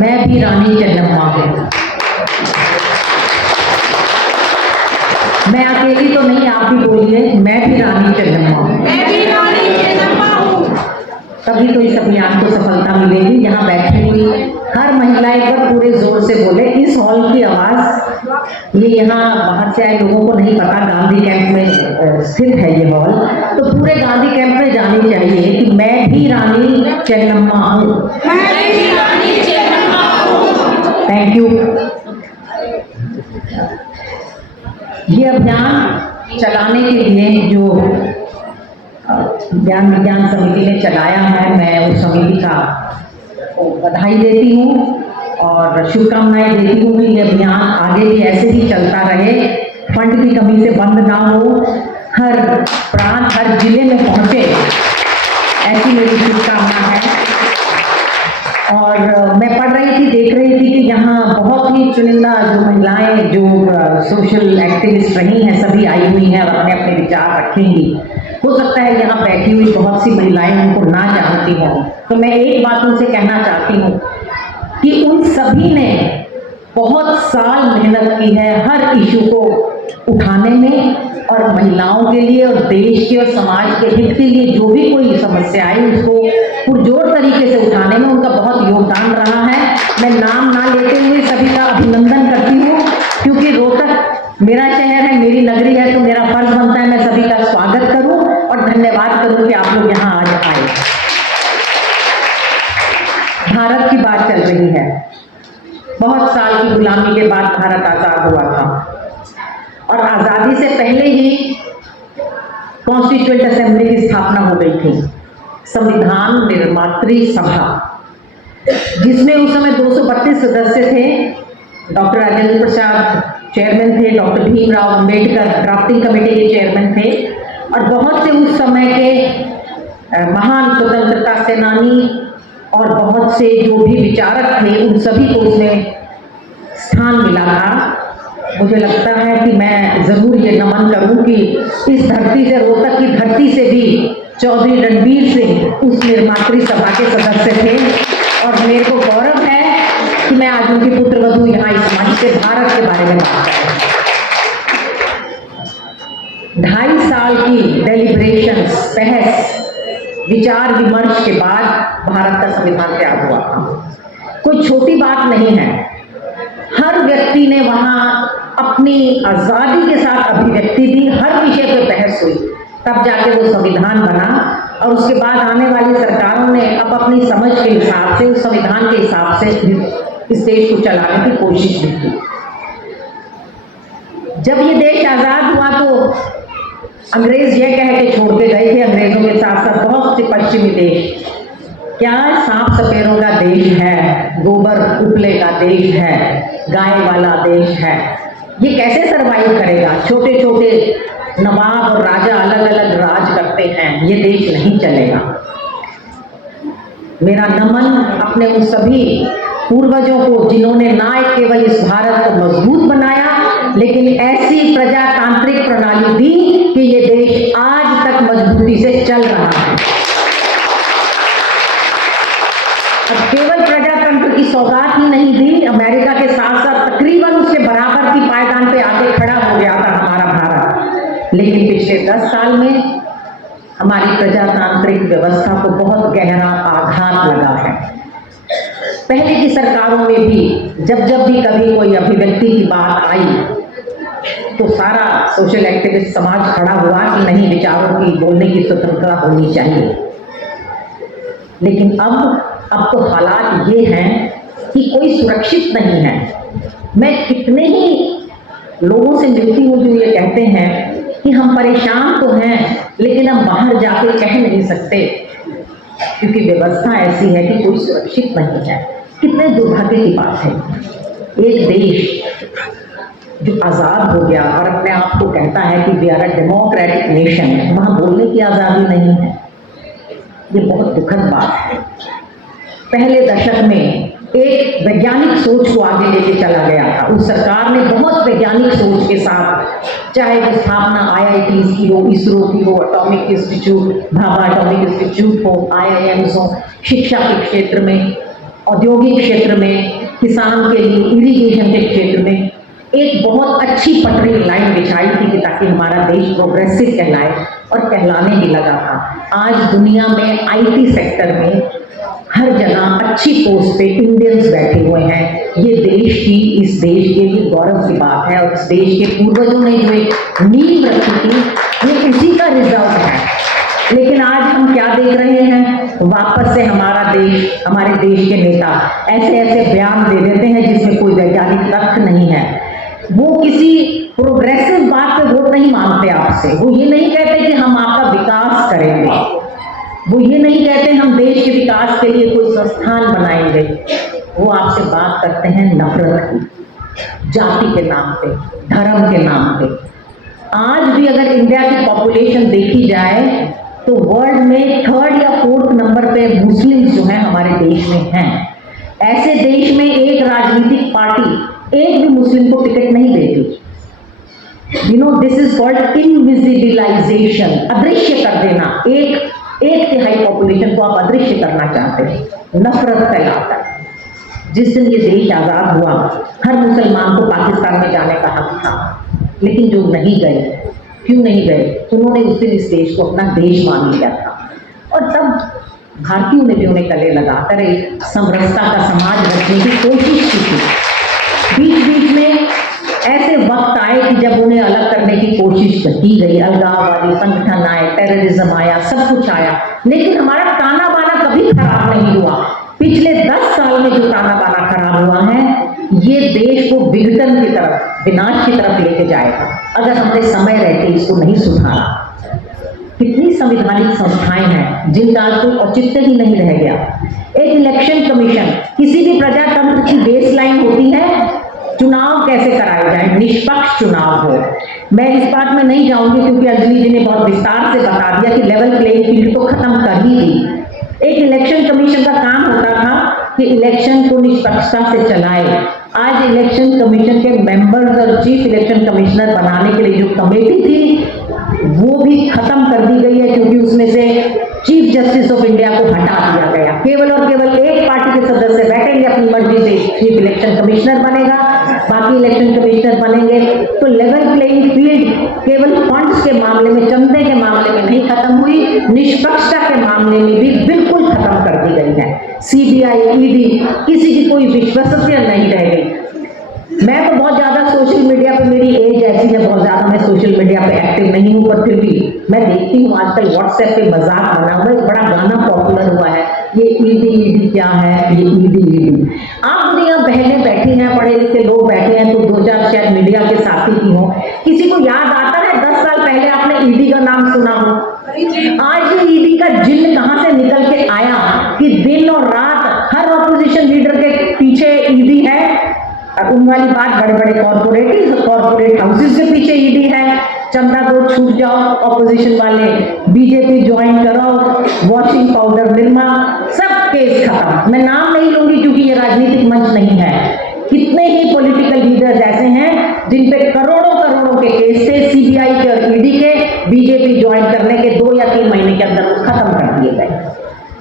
मैं भी रानी चेन्नम्मा हूँ। मैं अकेली तो नहीं, आप भी बोलिए, मैं भी रानी चेन्नम्मा हूँ। मैं भी रानी चेन्नम्मा हूँ। तभी तो इस अभियान को सफलता मिलेगी। यहाँ बैठी हुई हर महिला एक बार पूरे जोर से बोले इस हॉल की आवाज। ये यहाँ बाहर से आए लोगों को नहीं पता, गांधी कैंप में स्थित है ये हॉल, तो पूरे गांधी कैंप में जानी चाहिए कि मैं भी रानी चेन्नम्मा हूँ। मैं भी रानी चेन्नम्मा हूँ। Thank you. ये अभियान चलाने के लिए जो ज्ञान विज्ञान समिति ने चलाया है, मैं उस समिति का बधाई देती हूँ और शुभकामनाएं देती हूँ कि ये अभियान आगे भी ऐसे ही चलता रहे, फंड की कमी से बंद ना हो, हर प्रांत हर जिले में पहुँचे, ऐसी मेरी शुभकामना है। और मैं पढ़ रही थी, देख रही थी कि यहाँ बहुत ही चुनिंदा जो महिलाएं जो सोशल एक्टिविस्ट रही हैं सभी आई हुई हैं और अपने अपने विचार रखेंगी। हो सकता है यहाँ बैठी हुई बहुत सी महिलाएं उनको ना जानती हों, तो मैं एक बात उनसे कहना चाहती हूँ कि उन सभी ने बहुत साल मेहनत की है हर इशू को उठाने में, और महिलाओं के लिए और देश के और समाज के हित के लिए जो भी कोई समस्या आई उसको पुरजोर तरीके से उठाने में उनका बहुत योगदान रहा है। मैं नाम ना लेते हुए सभी का अभिनंदन करती हूँ, क्योंकि रोहतक मेरा शहर है, मेरी नगरी है, तो मेरा फर्ज बनता है मैं सभी का स्वागत करूं और धन्यवाद करूं कि आप लोग यहाँ आज आए। भारत की बात चल रही है। बहुत साल की गुलामी के बाद भारत आजाद हुआ था और आजादी से पहले ही कॉन्स्टिट्यूएंट असेंबली की स्थापना हो गई थी, संविधान निर्मात्री सभा, जिसमें उस समय 232 सदस्य थे। डॉक्टर राजेंद्र प्रसाद चेयरमैन थे, doctor Bhimrao Ambedkar drafting committee के चेयरमैन थे, और बहुत से उस समय के महान स्वतंत्रता सेनानी और बहुत से जो भी विचारक थे उन सभी को उसमें स्थान मिला था। मुझे लगता है कि मैं जरूर ये नमन करूं कि इस धरती से, रोहतक की धरती से भी चौधरी रणबीर सिंह उस निर्मात्री सभा के सदस्य थे, और मेरे को गौरव है कि मैं आज उनकी पुत्रवधू यहाँ इस मंच से भारत के बारे में बात कर रही हूँ। 2.5 साल की डेलिब्रेशंस, बहस विचार विमर्श के बाद भारत का संविधान तैयार हुआ था। कोई छोटी बात नहीं है। हर व्यक्ति ने वहां अपनी आजादी के साथ अभिव्यक्ति दी, हर विषय पे बहस हुई, तब जाके वो संविधान बना। और उसके बाद आने वाली सरकारों ने अब अपनी समझ के हिसाब से, उस संविधान के हिसाब से इस देश को चलाने की कोशिश भी की। जब ये देश आजाद हुआ तो अंग्रेज ये कह के छोड़ के गए थे, अंग्रेजों के साथ साथ बहुत से पश्चिमी देश, क्या सांप सपेरों का देश है, गोबर उपले का देश है, गाय वाला देश है, ये कैसे सरवाइव करेगा? छोटे छोटे नवाब और राजा अलग अलग राज करते हैं, ये देश नहीं चलेगा। मेरा नमन अपने उन सभी पूर्वजों को जिन्होंने ना केवल इस भारत को मजबूत बनाया, लेकिन ऐसी प्रजातांत्रिक प्रणाली दी कि ये देश आज तक मजबूती से चल रहा है। अब केवल प्रजातंत्र की सौगात ही नहीं दी, अमेरिका के साथ साथ तकरीबन उसके बराबर की पायदान पे आके खड़ा हो गया था हमारा भारत। लेकिन पिछले 10 साल में हमारी प्रजातांत्रिक व्यवस्था को बहुत गहरा आघात लगा है। पहले की सरकारों में भी जब भी कभी कोई अभिव्यक्ति की बात आई तो सारा सोशल एक्टिविस्ट समाज खड़ा हुआ कि नहीं, विचारों की, बोलने की स्वतंत्रता होनी चाहिए। लेकिन अब तो हालात ये हैं कि कोई सुरक्षित नहीं है। मैं कितने ही लोगों से मिलती हूँ जो ये कहते हैं कि हम परेशान तो हैं लेकिन हम बाहर जाके कह नहीं सकते क्योंकि व्यवस्था ऐसी है कि कोई सुरक्षित नहीं है। कितने दुर्भाग्य की बात है। एक देश जो आज़ाद हो गया और अपने आप को कहता है कि we are a democratic nation, वहाँ बोलने की आज़ादी नहीं है। ये बहुत दुखद बात है। पहले दशक में एक वैज्ञानिक सोच को आगे लेके चला गया था। उस सरकार ने बहुत वैज्ञानिक सोच के साथ, चाहे वो स्थापना IITs की हो, इसरो की हो, atomic institute, Bhabha atomic institute हो, IIMs हो, शिक्षा के क्षेत्र में, औद्योगिक क्षेत्र में, किसान के लिए इरिगेशन के क्षेत्र में एक बहुत अच्छी पटरी लाइन बिछाई थी कि ताकि हमारा देश प्रोग्रेसिव कहलाए और कहलाने भी लगा था। आज दुनिया में आईटी सेक्टर में हर जगह अच्छी पोस्ट पे इंडियंस बैठे हुए हैं। ये देश की, इस देश के लिए गौरव की बात है और इस देश के पूर्वजों ने जो एक नींव रखी थी ये इसी का रिजल्ट है। लेकिन आज हम क्या देख रहे हैं, वापस से हमारा देश, हमारे देश के नेता ऐसे ऐसे बयान दे देते हैं जिसमें कोई वैज्ञानिक तथ्य नहीं है। वो किसी प्रोग्रेसिव बात पे वोट नहीं मांगते आपसे। वो ये नहीं कहते कि हम आपका विकास करेंगे, वो ये नहीं कहते हम देश के विकास के लिए कोई संस्थान बनाएंगे। वो आपसे बात करते हैं नफरत की, जाति के नाम पे, धर्म के नाम पे। आज भी अगर इंडिया की पॉपुलेशन देखी जाए तो वर्ल्ड में 3rd या 4th नंबर पे मुस्लिम जो हैं हमारे देश में हैं। ऐसे देश में एक राजनीतिक पार्टी एक भी मुस्लिम को टिकट नहीं देती। दिस इज कॉल्ड इनविजिबिलाइजेशन, अदृश्य कर देना। एक तिहाई पॉपुलेशन को आप अदृश्य करना चाहते हैं, नफरत फैलाता है। जिस दिन ये देश आजाद हुआ हर मुसलमान को पाकिस्तान में जाने का हक था, लेकिन जो नहीं गए, क्यों नहीं गए? उन्होंने उस दिन इस देश को अपना देश मान लिया था और तब भारतीयों ने भी उन्हें गले लगाकर एक समरसता का समाज रखने की कोशिश की थी। बीच बीच में ऐसे वक्त आए कि जब उन्हें अलग करने की कोशिश की गई, अलगाववादी संगठन आए, टेररिज्म आया, सब कुछ आया, लेकिन हमारा ताना बाना कभी खराब नहीं हुआ। पिछले 10 साल में जो ताना बाना खराब हुआ है ये देश को विघटन की तरफ, विनाश की तरफ लेके जाएगा अगर हमने समय रहते इसको नहीं सुधारा। कितनी संवैधानिक संस्थाएं हैं जिनका आज कोई औचित्य ही नहीं रह गया। एक इलेक्शन कमीशन, किसी भी प्रजातंत्र की बेसलाइन होती है चुनाव कैसे कराए जाए, निष्पक्ष चुनाव हो। मैं इस बात में नहीं जाऊंगी क्योंकि अंजलि जी ने बहुत विस्तार से बता दिया कि लेवल प्लेइंग फील्ड तो खत्म कर ही दी। एक इलेक्शन कमीशन का काम होता था कि इलेक्शन को निष्पक्षता से चलाए। आज इलेक्शन कमीशन के मेंबर्स और चीफ इलेक्शन कमिश्नर बनाने के लिए जो कमेटी थी वो भी खत्म कर दी गई है, क्योंकि उसमें से चीफ जस्टिस ऑफ इंडिया को हटा दिया गया। केवल और केवल एक पार्टी के सदस्य बैठेंगे, अपनी मर्जी से चीफ इलेक्शन कमिश्नर बनेगा, बाकी इलेक्शन कमिश्नर बनेंगे। तो लेवल प्लेइंग फील्ड केवल फंड्स के मामले में, चंदे के मामले में नहीं खत्म हुई, निष्पक्षता के मामले में भी बिल्कुल खत्म कर दी गई है। सीबीआई, ईडी, किसी की कोई विश्वसनीयता नहीं रह गई। मैं तो बहुत ज्यादा सोशल मीडिया पे, मेरी एज ऐसी है, बहुत ज्यादा मैं सोशल मीडिया पे एक्टिव नहीं हूँ, पर फिर भी मैं देखती हूँ आजकल व्हाट्सएप पे मजाक बना हुआ है, एक बड़ा गाना पॉपुलर हुआ है, ये ईडी क्या है, ये ईडी। आप यहाँ बहनें बैठी हैं, पढ़े लिखे लोग बैठे हैं, तो 2-4 शायद मीडिया के साथी की हो, किसी को याद आता है 10 साल पहले आपने ईडी का नाम सुना हो? आज ये ईडी का जिन्न कहां से निकल के आया कि दिन और रात हर ऑपोजिशन लीडर के पीछे ईडी है। और उन वाली बात, बड़े बड़े कॉर्पोरेट हाउसेस के पीछे ईडी है। चंदा दो, छूट जाओ ऑपोजिशन वाले, बीजेपी ज्वाइन करो, वॉशिंग पाउडर निर्मा, सब केस खत्म। मैं नाम नहीं लूंगी क्योंकि ये राजनीतिक मंच नहीं है। कितने ही पॉलिटिकल लीडर्स ऐसे हैं जिन पे करोड़ों के केस थे, सीबीआई के और ईडी के, बीजेपी ज्वाइन करने के 2 या 3 महीने के अंदर वो खत्म कर दिए गए।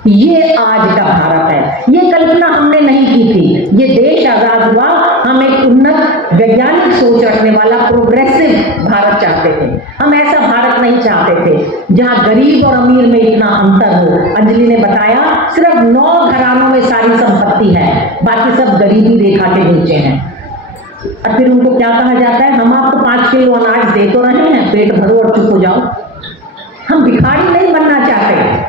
ये आज का भारत है। ये कल्पना हमने नहीं की थी। ये देश आजाद हुआ, हम एक उन्नत वैज्ञानिक सोच रखने वाला प्रोग्रेसिव भारत चाहते थे। हम ऐसा भारत नहीं चाहते थे जहां गरीब और अमीर में इतना अंतर हो। अंजलि ने बताया सिर्फ 9 घरानों में सारी संपत्ति है, बाकी सब गरीबी रेखा के नीचे हैं। और फिर उनको क्या कहा जाता है, हम आपको 5 किलो अनाज दे तो रहे हैं, पेट भरो और चुप हो जाओ। हम भिखारी नहीं बनना चाहते,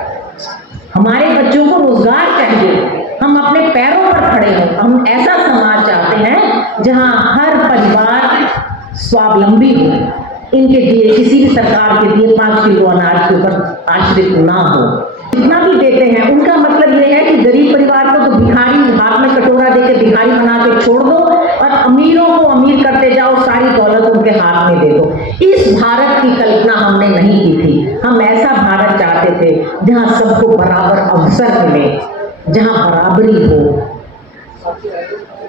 हमारे बच्चों को रोजगार चाहिए, हम अपने पैरों पर खड़े हों। हम ऐसा समाज चाहते हैं जहां हर परिवार स्वावलंबी हो, इनके दिए, किसी भी सरकार के दिए 5 किलो अनाज के ऊपर आश्रित ना हो। जितना भी देते हैं उनका मतलब यह है कि गरीब परिवार को तो भिखारी, हाथ में कटोरा देके भिखारी बना के छोड़ दो और अमीरों को अमीर करते जाओ, सारी दौलत उनके हाथ में दे दो। इस भारत की कल्पना हमने नहीं की थी। हम ऐसा भारत चाहते थे जहां सबको बराबर अवसर मिले, जहां बराबरी हो,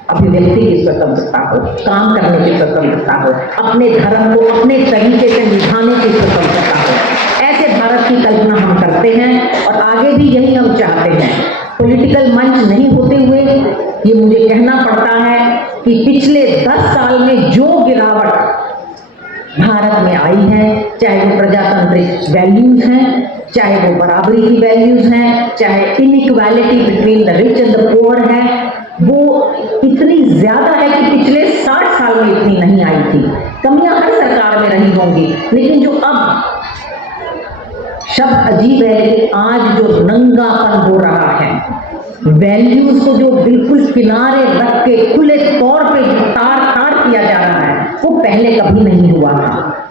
अभिव्यक्ति की स्वतंत्रता हो, काम करने की स्वतंत्रता हो, अपने धर्म को अपने तरीके से निभाने की स्वतंत्रता हो। ऐसे भारत की कल्पना हम करते हैं और आगे भी यही हम चाहते हैं। पॉलिटिकल मंच नहीं होते हुए ये मुझे कहना पड़ता है कि पिछले 10 साल में जो गिरावट भारत में आई है, चाहे वो प्रजातांत्रिक वैल्यूज हैं, चाहे वो बराबरी की वैल्यूज हैं, चाहे inequality between the rich and the poor है, वो इतनी ज्यादा है कि पिछले 60 साल में इतनी नहीं आई थी। कमियां हर सरकार में रही होंगी, लेकिन जो अब शब्द अजीब है, आज जो नंगापन हो रहा है, वैल्यूज को जो बिल्कुल किनारे रख के खुले तौर पे तार तार किया जा रहा है, वो पहले कभी नहीं हुआ था।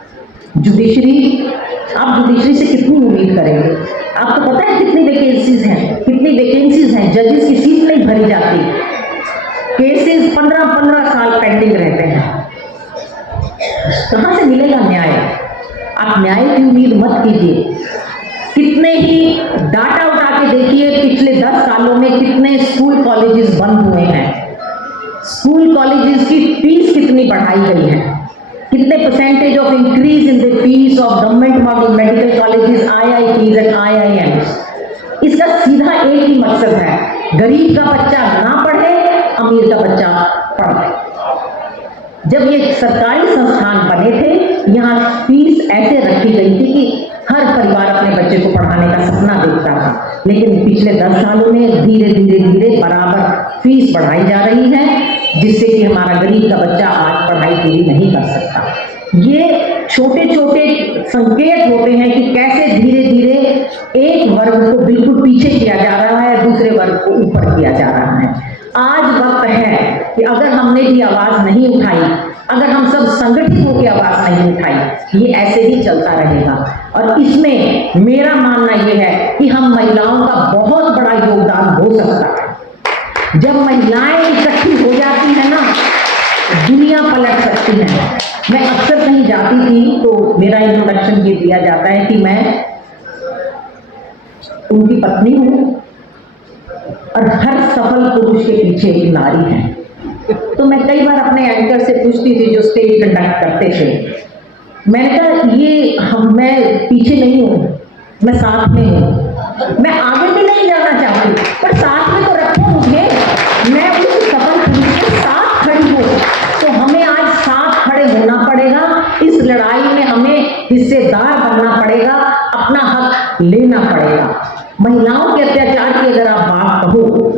जुडिशरी, आप जुडिशरी से कितनी उम्मीद करेंगे? आपको पता है कितनी वैकेंसीज हैं, जजेस की सीट नहीं भरी जाती, केसेस 15-15 साल पेंडिंग रहते हैं। कहां से मिलेगा न्याय? आप न्याय की उम्मीद मत कीजिए। कितने ही डाटा उठा के देखिए, पिछले 10 सालों में कितने स्कूल कॉलेजेस बंद हुए हैं, स्कूल कॉलेजेस की फीस कितनी बढ़ाई गई है, कितने percentage of increase in the fees of government model medical colleges, IITs and IIMs। इसका सीधा एक ही मकसद है, गरीब का बच्चा ना पढ़े, अमीर का बच्चा पढ़े। जब ये सरकारी संस्थान बने थे, यहाँ फीस ऐसे रखी गई थी कि हर परिवार अपने बच्चे को पढ़ाने का सपना देखता था, लेकिन पिछले 10 सालों में धीरे धीरे बराबर फीस बढ़ाई जा रही है, जिससे कि हमारा गरीब का बच्चा आज पढ़ाई पूरी नहीं कर सकता। ये छोटे छोटे संकेत होते हैं कि कैसे धीरे धीरे एक वर्ग को बिल्कुल पीछे किया जा रहा है, दूसरे वर्ग को ऊपर किया जा रहा है। आज वक्त है कि अगर हमने भी आवाज नहीं उठाई, अगर हम सब संगठित होकर आवाज नहीं उठाई, ये ऐसे ही चलता रहेगा। और इसमें मेरा मानना यह है कि हम महिलाओं का बहुत बड़ा योगदान हो सकता है। जब महिलाएं इकट्ठी हो जाती हैं ना, दुनिया पलट सकती है। मैं अक्सर कहीं जाती थी तो मेरा इंट्रोडक्शन ये दिया जाता है कि मैं उनकी पत्नी हूं और हर सफल पुरुष के पीछे एक नारी है। तो मैं कई बार अपने एंकर से पूछती थी जो स्टेज कंडक्ट करते थे, मैंने कहा मैं पीछे नहीं हूं, मैं साथ में हूं, मैं आगे भी नहीं जाना चाहती, पर साथ में तो रखो मुझे, मैं उस सफल पुरुष के साथ खड़ी हूं। तो हमें आज साथ खड़े होना पड़ेगा, इस लड़ाई में हमें हिस्सेदार बनना पड़ेगा, अपना हक लेना पड़ेगा। महिलाओं के अत्याचार की अगर आप बात कहो,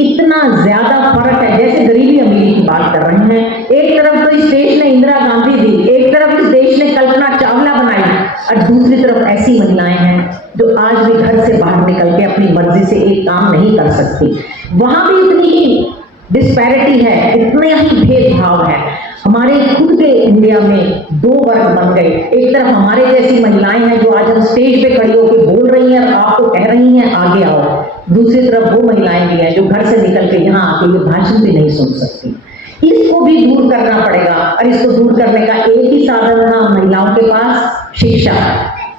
इतना ज्यादा फर्क है। जैसे गरीबी अमीरी की बात कर रहे हैं, एक तरफ तो इस देश ने इंदिरा गांधी दी, एक तरफ इस देश ने कल्पना चावला बनाई, और दूसरी तरफ ऐसी महिलाएं हैं जो आज भी घर से बाहर निकल के अपनी मर्जी से एक काम नहीं कर सकती। वहां भी इतनी ही डिस्पैरिटी है, इतना ही भेदभाव है। हमारे खुद के इंडिया में 2 वर्ग बन गए। एक तरफ हमारे जैसी महिलाएं हैं जो आज हम स्टेज पे खड़ी होकर बोल रही हैं और आपको कह रही हैं आगे आओ, दूसरी तरफ वो महिलाएं भी हैं जो घर से निकल के यहाँ आके ये भाषण भी नहीं सुन सकती। इसको भी दूर करना पड़ेगा, और इसको दूर करने का एक ही साधन था महिलाओं के पास, शिक्षा।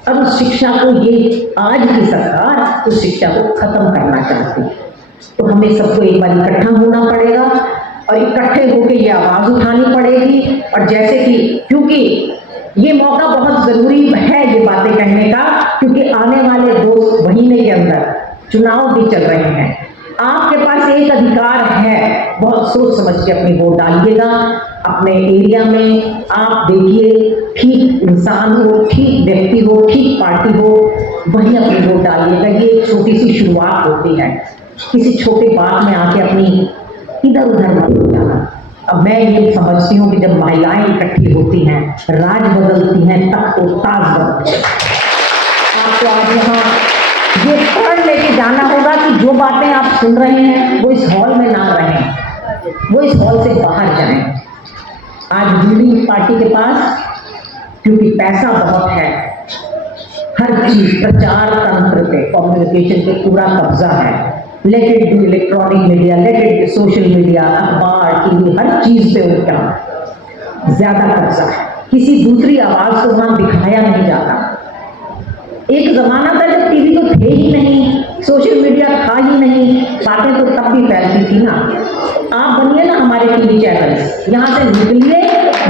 अब उस शिक्षा को ये आज की सरकार उस शिक्षा को खत्म करना चाहती है। तो हमें सबको एक बार इकट्ठा होना पड़ेगा और इकट्ठे होकर ये आवाज उठानी पड़ेगी। और जैसे कि क्योंकि ये मौका बहुत जरूरी है ये बातें कहने का, क्योंकि आने वाले 2 महीने के अंदर चुनाव भी चल रहे हैं। आपके पास एक अधिकार है, बहुत सोच समझ के अपनी वोट डालिएगा। अपने एरिया में आप देखिए, ठीक इंसान हो, ठीक व्यक्ति हो, ठीक पार्टी हो, वहीं अपनी वोट डालिएगा। ये एक छोटी सी शुरुआत होती है, किसी छोटी बात में आके अपनी इधर उधर मत हो जाना। अब मैं ये समझती हूँ कि जब महिलाएं इकट्ठी होती हैं, राज बदलती हैं, तब तो ताज बनती है। आपको आज यहाँ ये प्रण लेके जाना होगा कि जो बातें आप सुन रहे हैं वो इस हॉल में ना रहें, वो इस हॉल से बाहर जाएं। आज रूलिंग पार्टी के पास क्योंकि पैसा बहुत है, हर चीज प्रचार तंत्र पे, कम्युनिकेशन पे पूरा कब्जा है। Let it be electronic media, let it be social media, अखबार, टीवी, हर चीज पे उनका ज्यादा कब्जा है। किसी दूसरी आवाज को वहां दिखाया नहीं जाता। एक जमाना था जब टीवी तो थे ही नहीं, सोशल मीडिया था ही नहीं, बातें तो तब भी फैलती थी ना। आप बनिए ना हमारे टीवी चैनल्स, यहाँ से निकलिए,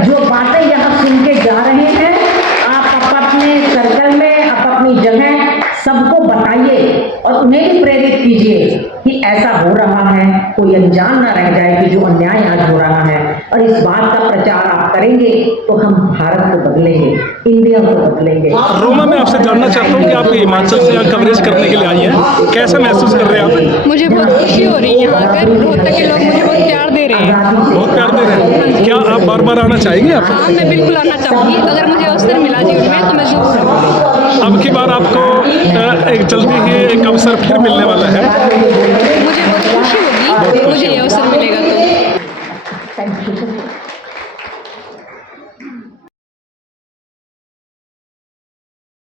जो बातें यहाँ सुन के जा रहे हैं आप अपने सर्कल में, अपनी जगह सबको बताइए और और उन्हें भी प्रेरित कीजिए कि ऐसा हो रहा है, कोई अनजान ना रह जाए कि जो अन्याय आज हो रहा है। और इस बात का प्रचार आप करेंगे तो हम भारत को बदलेंगे, इंडिया को बदलेंगे। रोमा, मैं आपसे जानना चाहता हूँ कि आप हिमाचल से यहाँ कवरेज करने के लिए आई हैं, कैसा महसूस कर रहे हैं आप? मुझे बहुत खुशी हो रही है यहाँ आकर। रोहतक के लोग मुझे बहुत प्यार दे रहे हैं। बहुत प्यार दे रहे हैं। क्या आप बार बार आना चाहेंगे? आप हाँ, मैं बिल्कुल आना चाहूँगी। अगर मुझे अवसर मिला जीवन में तो मैं जरूर आऊँगी। अब की बार आपको एक जल्दी ही एक अवसर फिर मिलने वाला है।